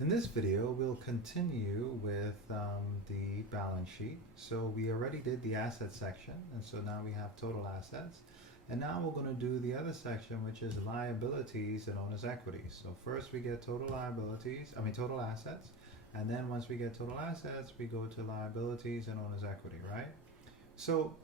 In this video, we'll continue with the balance sheet. So we already did the asset section, and so now we have total assets. And now we're going to do the other section, which is liabilities and owner's equity. So first we get total total assets. And then once we get total assets, we go to liabilities and owner's equity, right? So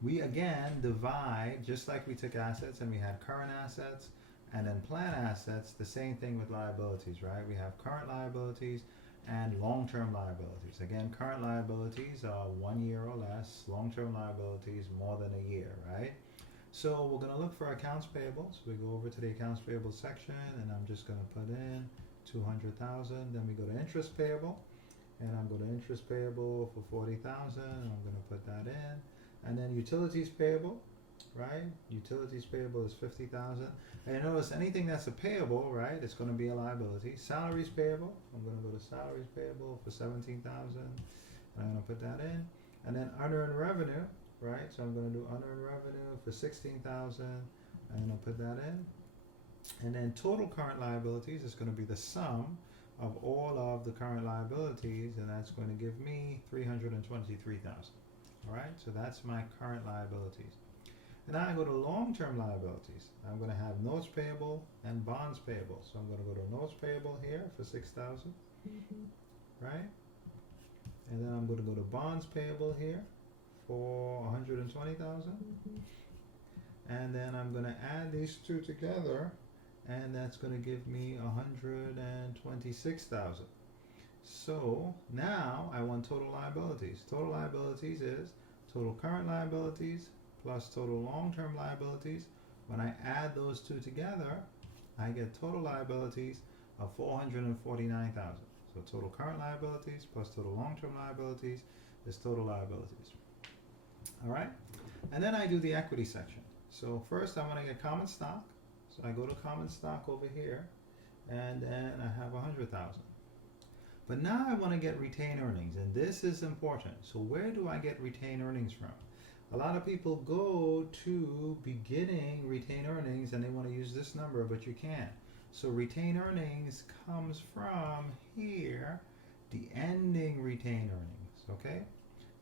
we again divide, just like we took assets and we had current assets and then plan assets, the same thing with liabilities, right? We have current liabilities and long-term liabilities. Again, current liabilities are 1 year or less, long-term liabilities more than a year, right? So we're going to look for accounts payable. So we go over to the accounts payable section, and I'm just going to put in 200,000. Then we go to interest payable, and I'm going to interest payable for 40,000. I'm going to put that in. And then utilities payable, right? Utilities payable is 50,000. And you notice anything that's a payable, right, it's going to be a liability. Salaries payable, I'm going to go to salaries payable for 17,000. I'm going to put that in. And then unearned revenue, right? So I'm going to do unearned revenue for 16,000. I'm going to put that in. And then total current liabilities is going to be the sum of all of the current liabilities, and that's going to give me 323,000. All right, so that's my current liabilities. And now I go to long-term liabilities. I'm going to have notes payable and bonds payable. So I'm going to go to notes payable here for 6,000, right? And then I'm going to go to bonds payable here for 120,000. And then I'm going to add these two together, and that's going to give me 126,000. So now I want total liabilities. Total liabilities is total current liabilities plus total long-term liabilities. When I add those two together, I get total liabilities of 449,000. So total current liabilities plus total long-term liabilities is total liabilities. All right, and then I do the equity section. So first I want to get common stock. So I go to common stock over here, and then I have 100,000. But now I want to get retained earnings, and this is important. So where do I get retained earnings from? A lot of people go to beginning retained earnings and they want to use this number, but you can't. So retained earnings comes from here, the ending retained earnings, okay?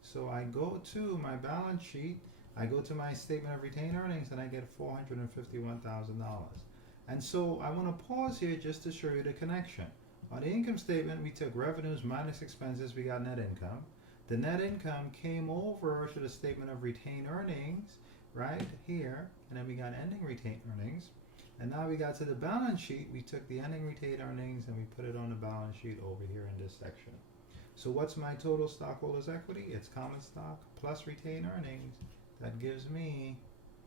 So I go to my balance sheet, I go to my statement of retained earnings, and I get $451,000. And so I want to pause here just to show you the connection. On the income statement, we took revenues minus expenses, we got net income. The net income came over to the statement of retained earnings, right here, and then we got ending retained earnings. And now we got to the balance sheet, we took the ending retained earnings and we put it on the balance sheet over here in this section. So what's my total stockholders' equity? It's common stock plus retained earnings. That gives me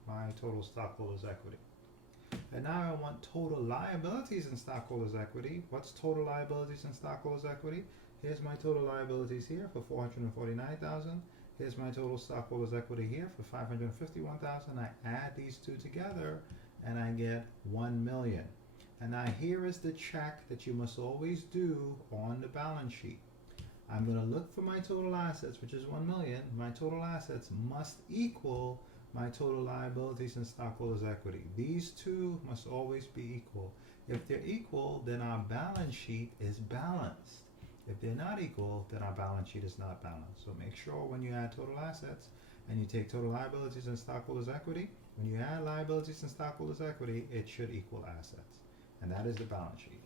my total stockholders' equity. And now I want total liabilities and stockholders' equity. What's total liabilities and stockholders' equity? Here's my total liabilities here for 449,000. Here's my total stockholders' equity here for 551,000. I add these two together and I get 1 million. And now here is the check that you must always do on the balance sheet. I'm going to look for my total assets, which is 1 million. My total assets must equal my total liabilities and stockholders' equity. These two must always be equal. If they're equal, then our balance sheet is balanced. If they're not equal, then our balance sheet is not balanced. So make sure when you add total assets and you take total liabilities and stockholders' equity, when you add liabilities and stockholders' equity, it should equal assets. And that is the balance sheet.